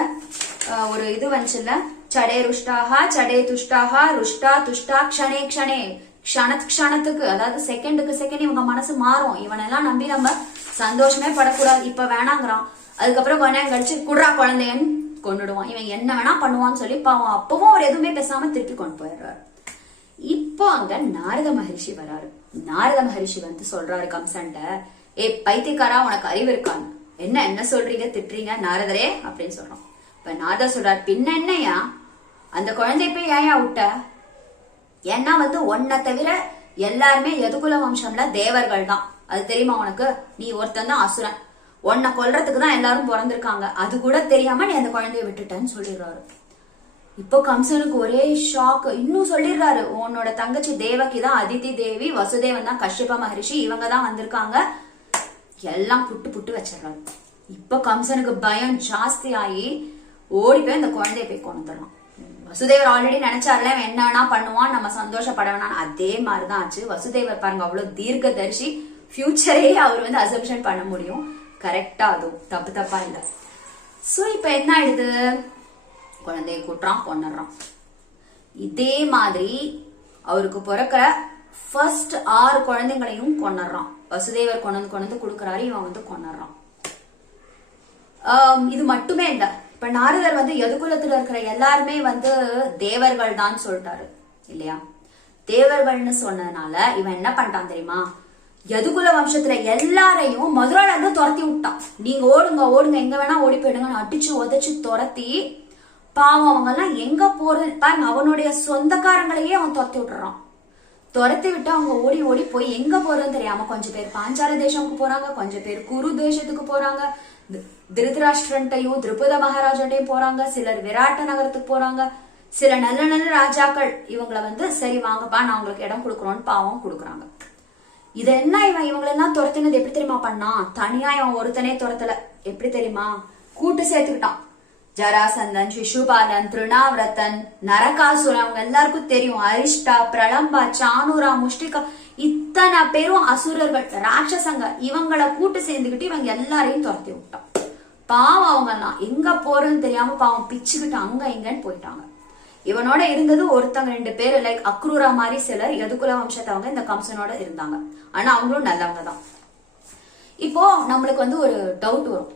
ஒரு இது வந்துச்சுல்ல, சடே ருஷ்டாஹா சடே துஷ்டாஹா ருஷ்டா துஷ்டா க்ஷணே க்ஷணே, க்ஷணத்துக்கு அதாவது செகண்டுக்கு செகண்ட் இவங்க மனசு மாறும். இவனெல்லாம் நம்பி நம்ம சந்தோஷமே படக்கூடாது, இப்ப வேணாங்கிறான். அதுக்கப்புறம் கொஞ்ச நேரம் கழிச்சு குடுறா குழந்தையன்னு கொண்டுடுவான். இவன் என்ன வேணா பண்ணுவான்னு சொல்லி பாவம் அப்பவும் அவர் எதுவுமே பேசாம திருப்பி கொண்டு போயிடுறாரு. இப்போ அங்க நாரத மகரிஷி வராரு. நாரத மகரிஷி வந்து சொல்றாரு கம்சன்ட்ட, ஏ பைத்தியக்காரா, உனக்கு அறிவு இருக்கான்னு, என்ன சொல்றீங்க, திட்டுறீங்க நாரதரே அப்படின்னு சொல்றோம். இப்ப நாரதர் சொல்றாரு, பின்ன என்னையா அந்த குழந்தை போய் ஏன் விட்ட? ஏன்னா வந்து உன்னை தவிர எல்லாருமே யதுகுல வம்சம்ல தேவர்கள் தான், அது தெரியுமா உனக்கு? நீ ஒருத்தன் தான் அசுரன், உன்னை கொல்றதுக்கு தான் எல்லாரும் பிறந்திருக்காங்க, அது கூட தெரியாம நீ அந்த குழந்தைய விட்டுட்டேன்னு சொல்லிடுறாரு. இப்போ கம்சனுக்கு ஒரே ஷாக். இன்னும் சொல்லிடுறாரு, உன்னோட தங்கச்சி தேவகி தான் அதிதி தேவி, வசுதேவன் தான் கஷ்யப மகரிஷி, இவங்க தான் வந்திருக்காங்க, எல்லாம் புட்டு வச்சிடறாரு. இப்ப கம்சனுக்கு பயம் ஜாஸ்தி ஆகி ஓடி போய் அந்த குழந்தைய போய் கொண்டு வந்துடலாம். வசுதேவர் ஆல்ரெடி நினைச்சாருல என்ன வேணா பண்ணுவான், நம்ம சந்தோஷப்பட வேணாம், அதே மாதிரிதான் ஆச்சு. வசுதேவர் பாருங்க, அவ்வளவு தீர்க்க தரிசி, ஃபியூச்சரே அவர் வந்து அசம்ஷன் பண்ண முடியும் கரெக்டா, அதுவும் தப்பா இல்ல. சோ இப்ப என்ன ஆயிடுது, குழந்தைய கூட்டுறான், கொண்டுறான். இதே மாதிரி அவருக்கு பிறக்கிற ஃபர்ஸ்ட் 6 குழந்தைங்களையும் கொண்டுறான். வசுதேவர் கொண்டு வந்து கொடுக்கறாரு, இவன் வந்து கொண்டுறான். இது மட்டுமே இல்ல, இப்ப நாரதர் வந்து யதுகுலத்துல இருக்கிற எல்லாருமே வந்து தேவர்கள் தான் சொல்லிட்டாரு இல்லையா? தேவர்கள்னு சொன்னதுனால இவன் என்ன பண்ணிட்டான் தெரியுமா, யதுகுல வம்சத்துல எல்லாரையும் மதுரால இருந்து துரத்தி விட்டான். நீங்க ஓடுங்க, எங்க வேணா ஓடி போயிடுங்க, அடிச்சு உதச்சு துரத்தி, பாவம் அவங்க எல்லாம் எங்க போறது பாருங்க, அவனுடைய சொந்தக்காரங்களையே அவன் துரத்தி விட்டுறான். துரத்தி விட்டு அவங்க ஓடி போய் எங்க போறதுன்னு தெரியாம கொஞ்சம் பேர் பாஞ்சால தேசத்துக்கு போறாங்க, கொஞ்சம் பேர் குரு தேசத்துக்கு போறாங்க, திருதராஷ்டிரன்ட்டையும் திரௌபத மகாராஜாட்டையும் போறாங்க, சிலர் விராட்ட நகரத்துக்கு போறாங்க, சில நல்ல ராஜாக்கள் இவங்களை வந்து சரி வாங்கப்பா நான் உங்களுக்கு இடம் கொடுக்குறோன்னு பாவம் கொடுக்குறாங்க. இது என்ன, இவங்களெல்லாம் துரத்தினது எப்படி தெரியுமா பண்ணா, தனியா இவன் ஒருத்தனே துரத்தல, எப்படி தெரியுமா, கூட்டு சேர்த்துக்கிட்டான். ஜராசந்தன், சிசுபாலன், திருணாவிரதன், நரகாசுரன், அவங்க எல்லாருக்கும் தெரியும், அரிஷ்டா, பிரளம்பா, சானூரா, முஷ்டிகா, இத்தனை பேரும் அசுரர்கள், ராட்சசங்க, இவங்களை கூட்டு சேர்ந்துக்கிட்டு இவங்க எல்லாரையும் துரத்தி விட்டான். பாவம் அவங்க எல்லாம் எங்க போறதுன்னு தெரியாம பாவம் பிச்சுக்கிட்டு அங்க இங்கன்னு போயிட்டாங்க. இவனோட இருந்தது ஒருத்தங்க 2 பேர், லைக் அக்ரூரா மாதிரி சிலர் யதுகுல வம்சத்தவங்க இந்த கம்சனோட இருந்தாங்க. ஆனா அவங்களும் நல்லவங்க தான். இப்போ நம்மளுக்கு வந்து ஒரு டவுட் வரும்,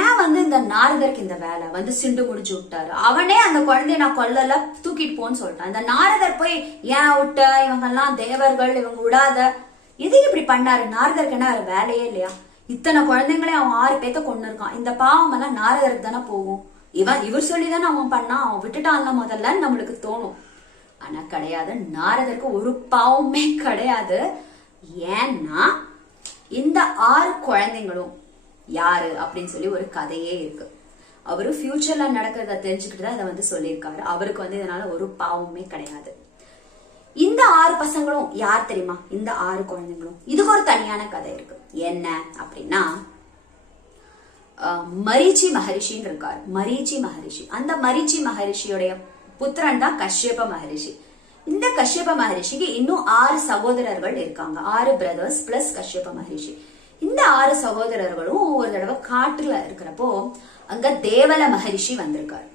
ஏன் வந்து இந்த நாரதருக்கு இந்த வேலை வந்து சிண்டு முடிச்சு விட்டாரு, அவனே அந்த குழந்தைய நான் கொல்லல தூக்கிட்டு போன்னு சொல்லிட்டான். இந்த நாரதர் போய் ஏன் விட்ட, இவங்க எல்லாம் தேவர்கள், இவங்க விடாத, இது இப்படி பண்ணாரு? நாரதருக்கு என்ன வேற வேலையே இல்லையா? இத்தனை குழந்தைங்களே அவன் 6 பேத்த கொண்டு இருக்கான், இந்த பாவம் எல்லாம் நாரதருக்கு தானே போகும், இவர் சொல்லிதானே அவன் பண்ணா, அவன் விட்டுட்டான்ல முதல்ல நம்மளுக்கு தோணும். ஆனா கிடையாது, நாரதருக்கு ஒரு பாவமே கிடையாது. ஏன்னா இந்த 6 குழந்தைங்களும் யாரு அப்படின்னு சொல்லி ஒரு கதையே இருக்கு. அவரு ஃபியூச்சர்ல நடக்கிறத தெரிஞ்சுக்கிட்டு தான் இதை வந்து சொல்லியிருக்காரு. அவருக்கு வந்து இதனால ஒரு பாவமே கிடையாது. இந்த 6 பசங்களும் யார் தெரியுமா, இந்த 6 குழந்தைங்களும் இதுக்கு ஒரு தனியான கதை இருக்கு. என்ன அப்படின்னா, மரீச்சி மகரிஷின்னு இருக்காரு. மரீச்சி மகரிஷி, அந்த மரீச்சி மகரிஷியோடைய புத்திரன் தான் கஷ்யப மகரிஷி. இந்த கஷ்யப மகரிஷிக்கு இன்னும் 6 சகோதரர்கள் இருக்காங்க, 6 பிரதர்ஸ் பிளஸ் கஷ்யப மகரிஷி. இந்த 6 சகோதரர்களும் ஒரு தடவை காட்டுல இருக்கிறப்போ அங்க தேவல மகரிஷி வந்திருக்காரு.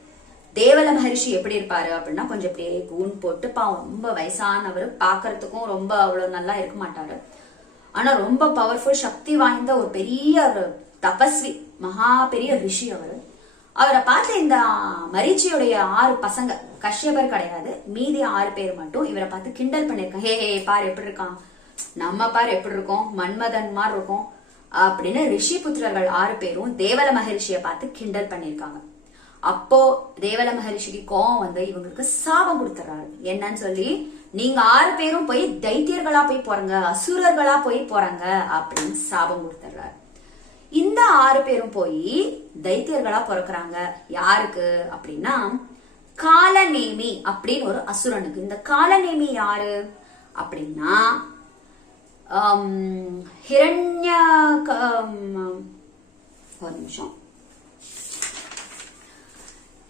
தேவல மகரிஷி எப்படி இருப்பாரு அப்படின்னா, கொஞ்சம் அப்படியே கூன் போட்டு பாவம், ரொம்ப வயசானவர், பாக்குறதுக்கும் ரொம்ப அவ்வளவு நல்லா இருக்க மாட்டாரு. ஆனா ரொம்ப பவர்ஃபுல், சக்தி வாய்ந்த ஒரு பெரிய தபஸ்வி, மகா பெரிய ரிஷி அவரு. அவரை பார்த்து இந்த மரீச்சியுடைய 6 பசங்க, கஷ்யபர் கிடையாது, மீதி 6 பேர் மட்டும் இவரை பார்த்து கிண்டல் பண்ணிருக்காங்க. ஹே பாரு எப்படி இருக்கான், நம்ம பாரு எப்படி இருக்கோம், மன்மதன் மாதிரி இருக்கும் அப்படின்னு ரிஷி புத்திரர்கள் 6 பேரும் தேவல மகரிஷியை பார்த்து கிண்டல் பண்ணிருக்காங்க. அப்போ தேவல மகரிஷிக்கு கோவம் வந்து இவங்களுக்கு சாபம் கொடுத்துறாரு. என்னன்னு சொல்லி, நீங்க 6 பேரும் போய் தைத்தியர்களா போய் போறாங்க, அசுரர்களா போய் போறாங்க அப்படின்னு சாபம் கொடுத்துறாரு. இந்த 6 பேரும் போய் தைத்தியர்களா பிறக்கிறாங்க. யாருக்கு அப்படின்னா, காலநேமி அப்படின்னு ஒரு அசுரனுக்கு. இந்த காலநேமி யாரு அப்படின்னா, ஒரு நிமிஷம்,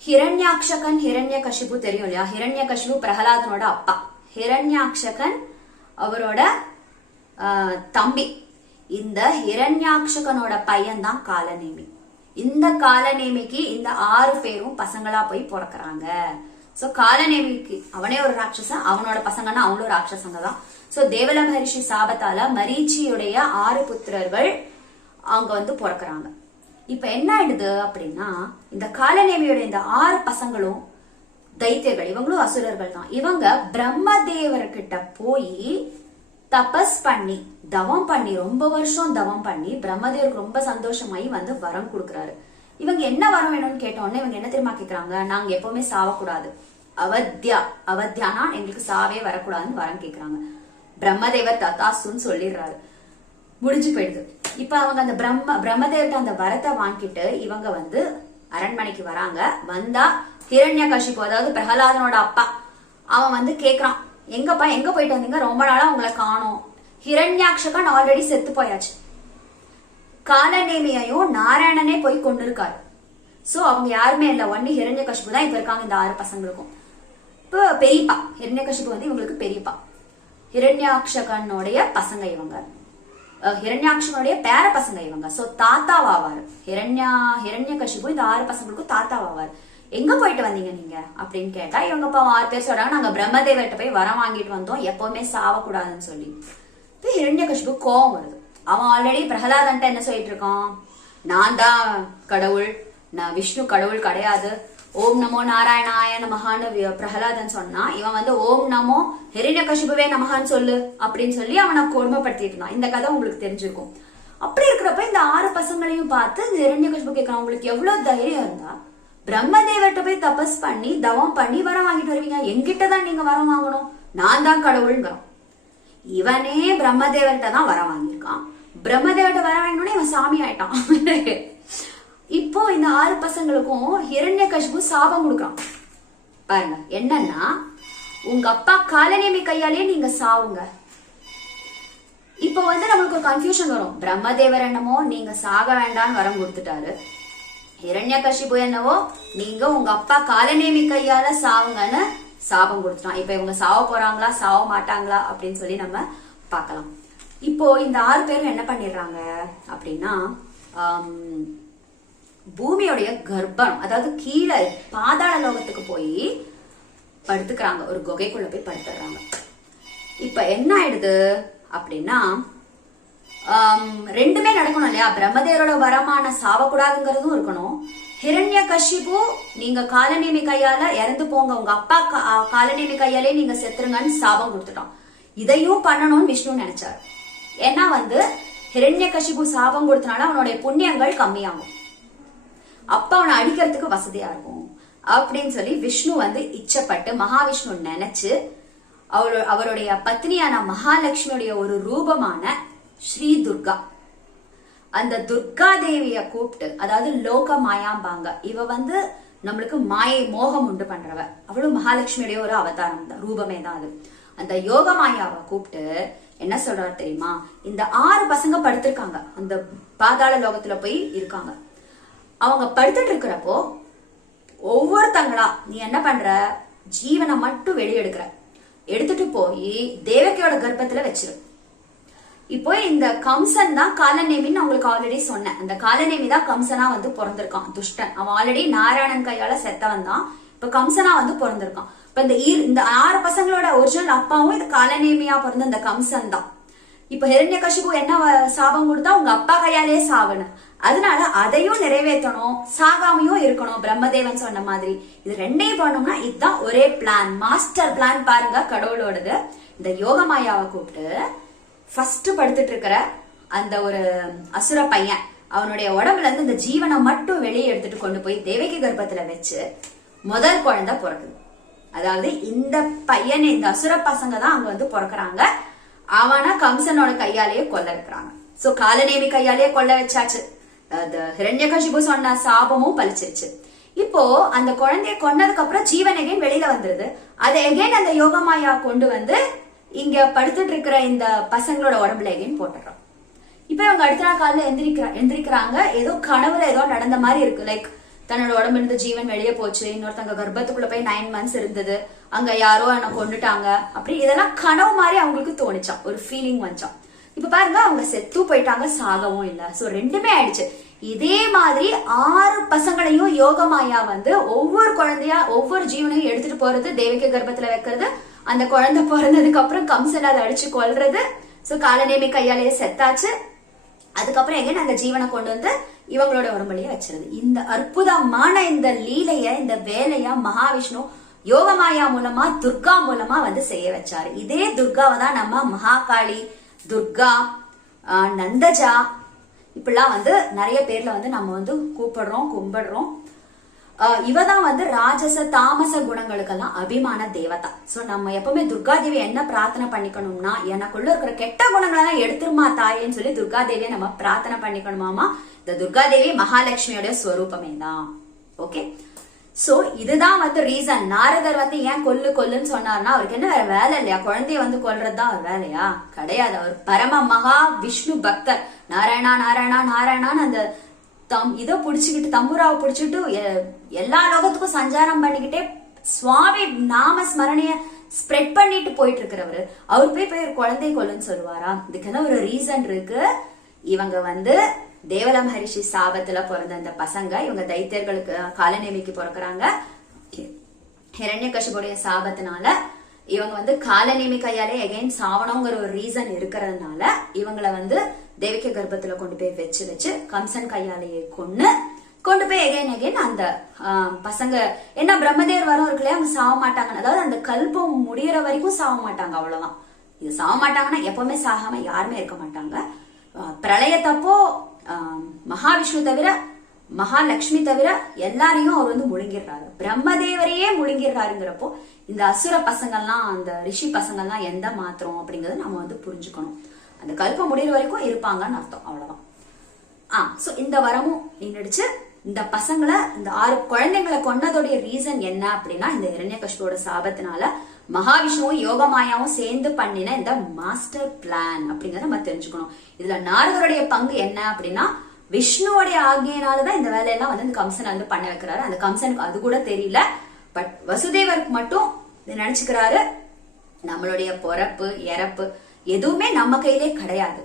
ஹிரண்யாக்ஷகன், ஹிரண்யகசிபு தெரியும் இல்லையா? ஹிரண்யகசிபு பிரகலாதனோட அப்பா. ஹிரண்யாக்ஷகன் அவரோட தம்பி. இந்த ஹிரண்யாக்ஷகனோட பையன் தான் காலநேமி. இந்த காலநேமிக்கு இந்த 6 பேரும் பசங்களா போய் பிறக்கிறாங்க. சோ காலநேமிக்கு அவனே ஒரு ராட்சசன், அவனோட பசங்கன்னா அவங்களும் ராட்சசங்க தான். சோ தேவல மகரிஷி சாபத்தால மரீச்சியுடைய 6 புத்திரர்கள் அவங்க வந்து பிறக்கிறாங்க. இப்ப என்ன ஆயிடுது அப்படின்னா, இந்த காலநேமியோட இந்த 6 பசங்களும் தைத்தியர்கள், இவங்களும் அசுரர்கள் தான். இவங்க பிரம்மதேவர்கிட்ட போய் தபஸ் பண்ணி தவம் பண்ணி ரொம்ப வருஷம் தவம் பண்ணி பிரம்மதேவருக்கு ரொம்ப சந்தோஷமாயி வந்து வரம் கொடுக்குறாரு. இவங்க என்ன வரம் வேணும்னு கேட்டோன்னே இவங்க என்ன தெரியுமா கேக்குறாங்க, நாங்க எப்பவுமே சாவக்கூடாது, அவத்தியானா எங்களுக்கு சாவே வரக்கூடாதுன்னு வரம் கேக்குறாங்க. பிரம்மதேவர் ததாசுன்னு சொல்லிடுறாரு, முடிஞ்சு போயிடுது. இப்ப அவங்க அந்த பிரம்மதேவர்கிட்ட அந்த வரத்தை வாங்கிட்டு இவங்க வந்து அரண்மனைக்கு வராங்க. வந்தா ஹிரண்யகசிபு, அதாவது பிரகலாதனோட அப்பா, அவன் வந்து கேக்குறான், எங்கப்பா எங்க போயிட்டு வந்தீங்க, ரொம்ப நாளா உங்களை காணோம். ஹிரண்யாக்ஷகன் ஆல்ரெடி செத்து போயாச்சு, காலநேமியையும் நாராயணனே போய் கொண்டு இருக்காரு. சோ அவங்க யாருமே இல்ல, ஒன்னு ஹிரண்யகசிபு தான் இப்ப இருக்காங்க இந்த 6 பசங்களுக்கும். இப்ப பெரியப்பா ஹிரண்யகசிபு வந்து இவங்களுக்கு பெரியப்பா, ஹிரண்யாக்ஷகனுடைய பசங்க இவங்க, ஹிரண்யாக்ஷனுடைய பேர பசங்க இவங்க. சோ தாத்தாவாவாரு ஹிரண்யகசிபு இந்த 6 பசங்களுக்கும் தாத்தாவாவாரு. எங்க போயிட்டு வந்தீங்க நீங்க அப்படின்னு கேட்டா இவங்க 6 பேர் சொல்றாங்க, நாங்க பிரம்மதேவர்கிட்ட போய் வரம் வாங்கிட்டு வந்தோம், எப்பவுமே சாவக்கூடாதுன்னு சொல்லி. ஹிரண்யகசிபு கோவம் வருது. அவன் ஆல்ரெடி பிரகலாதன்ட்ட என்ன சொல்லிட்டு இருக்கான், நான் தான் கடவுள், நான் விஷ்ணு கடவுள் கிடையாது, ஓம் நமோ நாராயணாய நமகான்னு பிரகலாதன் சொன்னா, இவன் வந்து ஓம் நமோ ஹிரண்யகசிபுவே நமகான்னு சொல்லு அப்படின்னு சொல்லி அவனை கொடுமைப்படுத்திட்டு இருந்தான். இந்த கதை உங்களுக்கு தெரிஞ்சிருக்கும். அப்படி இருக்கிறப்ப இந்த 6 பசங்களையும் பார்த்து இந்த ஹிரண்யகசிபு கேட்கறான், உங்களுக்கு எவ்வளவு தைரியம் இருந்தா பிரம்மதேவர்கிட்ட போய் தபஸ் பண்ணி தவம் பண்ணி வரம் வாங்கிட்டு வருவீங்க, என்கிட்டதான் நீங்க வரம் வாங்கணும், நான் தான் கடவுள்ங்கிறான். இவனே பிரம்மதேவர்கிட்ட தான் வரம் வாங்கியிருக்கான். பிரம்மதேவர்கிட்ட வரம் வாங்கினோடனே இவன் சாமி ஆயிட்டான். இப்போ இந்த 6 பசங்களுக்கும் ஹிரண்யகசிபு சாபம் கொடுக்கான். பாருங்க என்னன்னா, உங்க அப்பா காலநேமி கையாலேயே நீங்க சாவுங்க. இப்போ வந்து நம்மளுக்கு ஒரு கன்ஃபியூஷன் வரும், பிரம்மதேவர் என்னமோ நீங்க சாக வேண்டாம்னு வரம் கொடுத்துட்டாரு, ஹிரண்யகசிபு என்னவோ நீங்க உங்க அப்பா காலநேமி கையால சாவுங்கன்னு சாபம் கொடுத்துட்டான். இப்ப இவங்க சாவ போறாங்களா சாவ மாட்டாங்களா அப்படின்னு சொல்லி நம்ம பார்க்கலாம். இப்போ இந்த 6 பேரும் என்ன பண்ணிடுறாங்க அப்படின்னா, பூமியோடைய கர்ப்பம், அதாவது கீழே பாதாள லோகத்துக்கு போய் படுத்துக்கிறாங்க, ஒரு குகைக்குள்ள போய் படுத்துறாங்க. இப்ப என்ன ஆயிடுது அப்படின்னா, ரெண்டுமே நடக்கணும் இல்லையா, பிரம்மதேவரோட வரமான சாவக்கூடாதுங்கிறதும் இருக்கணும், ஹிரண்யகசிபு நீங்க காலநேமி கையால இறந்து போங்க, உங்க அப்பா காலநேமி கையாலே நீங்க செத்துருங்கன்னு சாபம் கொடுத்துட்டோம். இதையும் பண்ணணும்னு விஷ்ணு நினைச்சாரு. ஏன்னா வந்து ஹிரண்யகசிபு சாபம் கொடுத்தனால அவனுடைய புண்ணியங்கள் கம்மியாகும், அப்ப அவனை அடிக்கிறதுக்கு வசதியா இருக்கும் அப்படின்னு சொல்லி விஷ்ணு வந்து இச்சப்பட்டு மகாவிஷ்ணு நினைச்சு அவருடைய பத்னியான மகாலட்சுமியுடைய ஒரு ரூபமான ஸ்ரீ துர்கா, அந்த துர்கா தேவிய கூப்பிட்டு, அதாவது லோக மாயாம்பாங்க, இவ வந்து நம்மளுக்கு மாயை மோகம் உண்டு பண்றவ, அவளும் மகாலட்சுமியுடைய ஒரு அவதாரம் தான், ரூபமே தான் அது. அந்த யோக மாயாவை கூப்பிட்டு என்ன சொல்றாரு தெரியுமா, இந்த 6 பசங்க படுத்திருக்காங்க, அந்த பாதாள லோகத்துல போய் இருக்காங்க. அவங்க படுத்துட்டு இருக்கிறப்போ ஒவ்வொருத்தங்களா நீ என்ன பண்ற, ஜீவனை மட்டும் வெளியெடுக்கிற, எடுத்துட்டு போய் தேவகியோட கர்ப்பத்துல வச்சிரு. இப்போ இந்த கம்சன் தான் காலநேமின்னு உங்களுக்கு ஆல்ரெடி சொன்னேன், அந்த காலநேமி தான் கம்சனா வந்து பிறந்திருக்கான், துஷ்டன். அவன் ஆல்ரெடி நாராயணன் கையால செத்தவன் தான், இப்ப கம்சனா வந்து பிறந்திருக்கான். இப்ப இந்த 6 பசங்களோட ஒரிஜினல் அப்பாவும் இந்த காலநேமியா பிறந்த இந்த கம்சன் தான். இப்ப ஹிரண்யகசிபு என்ன சாபம் கொடுத்தா, உங்க அப்பா கையாலே சாவணும், அதனால அதையும் நிறைவேற்றணும், சாகாமையும் இருக்கணும் பிரம்மதேவன் சொன்ன மாதிரி. இது ரெண்டையும் பண்ணோம்னா இதுதான் ஒரே பிளான், மாஸ்டர் பிளான் பாருங்க கடவுளோடது. இந்த யோகமாயாவை கூப்பிட்டு ஃபர்ஸ்ட் படுத்துட்டு இருக்கிற அந்த ஒரு அசுர பையன், அவனுடைய உடம்புல இருந்து இந்த ஜீவனை மட்டும் வெளியே எடுத்துட்டு கொண்டு போய் தேவகி கர்ப்பத்துல வச்சு முதல் குழந்தை பிறக்குது. அதாவது இந்த பையன், இந்த அசுர பசங்க தான் அங்க வந்து பிறக்கிறாங்க. அவனை கம்சனோட கையாலேயே கொல்ல வைக்கிறாங்க. சோ காலநேமி கையாலேயே கொல்ல வச்சாச்சு, ஹிரண்யகசிபு சொன்ன சாபமும் பலிச்சிருச்சு. இப்போ அந்த குழந்தைய கொன்னதுக்கு அப்புறம் ஜீவன் எகைன் வெளியில வந்துருது. அதை எகைன் அந்த யோகமாயா கொண்டு வந்து இங்க படுத்துட்டு இருக்கிற இந்த பசங்களோட உடம்புல எகைன் போட்டுறோம். இப்ப இவங்க அடுத்த நாள் காலையில எந்திரிக்கிறாங்க, ஏதோ கனவுல ஏதோ நடந்த மாதிரி இருக்கு. லைக் தன்னோட உடம்பு இருந்து ஜீவன் வெளியே போச்சு, இன்னொருத்தங்க கர்ப்பத்துக்குள்ள போய் 9 months இருந்தது, அங்க யாரோ என்ன கொண்டுட்டாங்க, அப்படி இதெல்லாம் கனவு மாதிரி அவங்களுக்கு தோணிச்சான், ஒரு ஃபீலிங் வந்துச்சான். இப்ப பாருங்க அவங்க செத்து போயிட்டாங்க, சாகவும் இல்ல. சோ ரெண்டுமே ஆயிடுச்சு. இதே மாதிரி 6 பசங்களையும் யோகமாயா வந்து ஒவ்வொரு குழந்தையா ஒவ்வொரு ஜீவனையும் எடுத்துட்டு போறது, தேவகி கர்ப்பத்துல வைக்கிறது, அந்த குழந்தை பிறந்ததுக்கு அப்புறம் கம்சன் அதை அடிச்சு கொல்றது. சோ காலநேமி கையாலேயே செத்தாச்சு. அதுக்கப்புறம் எங்க அந்த ஜீவனை கொண்டு வந்து இவங்களோட உடம்புலயே வச்சிருது. இந்த அற்புதமான இந்த லீலைய, இந்த வேலையா மகாவிஷ்ணு யோகமாயா மூலமா துர்கா மூலமா வந்து செய்ய வச்சாரு. இதே துர்காவை தான் நம்ம மகாகாளி, துர்கா, நந்தஜா இப்படிலாம் வந்து நிறைய பேர்ல வந்து நம்ம வந்து கூப்பிடுறோம், கும்பிடுறோம். இவதான் வந்து ராஜச தாமச குணங்களுக்கெல்லாம் அபிமான தேவதா. சோ நம்ம எப்பவுமே துர்கா தேவி என்ன பிரார்த்தனை பண்ணிக்கணும்னா, எனக்குள்ள இருக்கிற கெட்ட குணங்களெல்லாம் எடுத்துருமா தாயேன்னு சொல்லி துர்கா தேவியை நம்ம பிரார்த்தனை பண்ணிக்கணுமாமா. இந்த துர்கா தேவி மகாலட்சுமியோட ஸ்வரூபமே தான். ஓகே, சோ இதுதான் வந்து ரீசன். நாரதர் வந்து ஏன் கொல்லுன்னு சொன்னார்னா, அவருக்கு என்ன வேற வேலை இல்லையா? குழந்தைய வந்து கொல்றதுதான் அவர் வேலையா? கிடையாது. அவர் பரம மகா விஷ்ணு பக்தர். நாராயணா நாராயணா நாராயணான்னு அந்த இதை புடிச்சுக்கிட்டு, தம்புராவை புடிச்சுட்டு எல்லா லோகத்துக்கும் சஞ்சாரம் பண்ணிக்கிட்டே சுவாமி நாம ஸ்மரணைய ஸ்ப்ரெட் பண்ணிட்டு போயிட்டு இருக்கிறவரு அவர் போய் ஒரு குழந்தை கொல்லுன்னு சொல்லுவாரா? இதுக்குன்னு ஒரு ரீசன் இருக்கு. இவங்க வந்து தேவல மகரிஷி சாபத்துல பிறந்த அந்த பசங்க, இவங்க தைத்தியர்களுக்கு காலநேமிக்கு பிறக்கிறாங்க. ஹிரண்யகசிபுடைய சாபத்தினால இவங்க வந்து காலநேமி கையாலே எகைன் சாவணுங்கிற ஒரு ரீசன் இருக்கிறதுனால இவங்களை வந்து தேவிக்க கர்ப்பத்துல கொண்டு போய் வச்சு கம்சன் கையாலேயே கொண்டு போய் எகைன் அந்த பசங்க என்ன பிரம்மதேவர் வரும் இருக்குல்லையா, அவங்க சாவ மாட்டாங்க. அதாவது அந்த கல்பம் முடியற வரைக்கும் சாவ மாட்டாங்க, அவ்வளவுதான். இது சாவ மாட்டாங்கன்னா எப்பவுமே சாகாம யாருமே இருக்க மாட்டாங்க. பிரளயத்தப்போ மகாவிஷ்ணு தவிர, மகாலட்சுமி தவிர எல்லாரையும் அவர் வந்து முழுங்கிடுறாரு. பிரம்மதேவரையே முழுங்கிடுறாருங்கிறப்போ இந்த அசுர பசங்கள்லாம், அந்த ரிஷி பசங்கள்லாம் எந்த மாத்திரம் அப்படிங்கறத நம்ம வந்து புரிஞ்சுக்கணும். அந்த கல்பம் முடிகிற வரைக்கும் இருப்பாங்கன்னு அர்த்தம், அவ்வளவுதான். சோ இந்த வரமும் நின்றுச்சு. இந்த பசங்களை, இந்த 6 குழந்தைங்களை கொன்னதோடைய ரீசன் என்ன அப்படின்னா, இந்த ஹிரண்யகசிபுவோட சாபத்தினால மகாவிஷ்ணுவும் யோகமாயாவும் சேர்ந்து பண்ணின இந்த மாஸ்டர் பிளான் அப்படிங்கறத நம்ம தெரிஞ்சுக்கணும். இதுல நாரதருடைய பங்கு என்ன அப்படின்னா, விஷ்ணுவோடைய ஆக்ஞையினாலதான் இந்த வேலையெல்லாம் வந்து இந்த கம்சன் வந்து பண்ண வைக்கிறாரு. அந்த கம்சனுக்கு அது கூட தெரியல. பட் வசுதேவருக்கு மட்டும் நினைச்சுக்கிறாரு, நம்மளுடைய பொறப்பு இறப்பு எதுவுமே நம்ம கையிலே கிடையாது.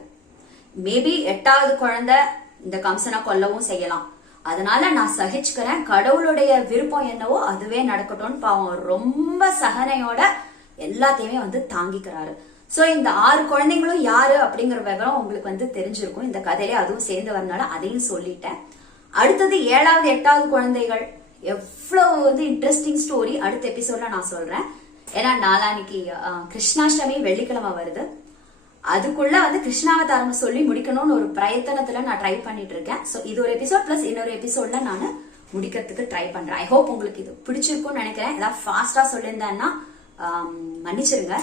மேபி 8வது குழந்தை இந்த கம்சனை கொல்லவும் செய்யலாம். அதனால நான் சகிச்சுக்கிறேன், கடவுளுடைய விருப்பம் என்னவோ அதுவே நடக்கட்டும்னு பாவம் ரொம்ப சகனையோட எல்லாத்தையுமே வந்து தாங்கிக்கிறாரு. சோ இந்த 6 குழந்தைங்களும் யாரு அப்படிங்கிற விவரம் உங்களுக்கு வந்து தெரிஞ்சிருக்கும். இந்த கதையிலே அதுவும் சேர்ந்து வரனால அதையும் சொல்லிட்டேன். அடுத்தது 7வது 8வது குழந்தைகள் எவ்வளவு வந்து இன்ட்ரெஸ்டிங் ஸ்டோரி அடுத்த எபிசோட்ல நான் சொல்றேன். ஏன்னா நாளானிக்கு கிருஷ்ணாஷ்டமி வெள்ளிக்கிழமை வருது. அதுக்குள்ள வந்து கிருஷ்ணாவதாரம் சொல்லி முடிக்கணும்னு ஒரு பிரயத்தனத்துல நான் ட்ரை பண்ணிட்டு இருக்கேன். சோ இது ஒரு எபிசோட் பிளஸ் இன்னொரு எபிசோட்ல நான் முடிக்கிறதுக்கு ட்ரை பண்றேன். ஐ ஹோப் உங்களுக்கு இது பிடிச்சிருக்கும்னு நினைக்கிறேன். ஏதாவது ஃபாஸ்டா சொல்லியிருந்தேன்னா மன்னிச்சிருங்க.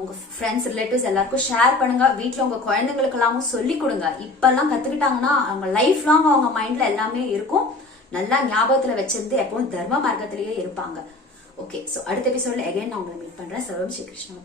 உங்க ஃப்ரெண்ட்ஸ் ரிலேட்டிவ்ஸ் எல்லாருக்கும் ஷேர் பண்ணுங்க. வீட்டுல உங்க குழந்தைங்களுக்கு எல்லாமும் சொல்லி கொடுங்க. இப்பெல்லாம் கத்துக்கிட்டாங்கன்னா அவங்க லைஃப் லாங் அவங்க மைண்ட்ல எல்லாமே இருக்கும். நல்லா ஞாபகத்துல வச்சிருந்து எப்பவும் தர்ம மார்க்கத்திலேயே இருப்பாங்க. ஓகே, சோ அடுத்த எபிசோட்ல அகைன் நான் உங்களை மீட் பண்றேன். சர்வம் ஸ்ரீ கிருஷ்ணா.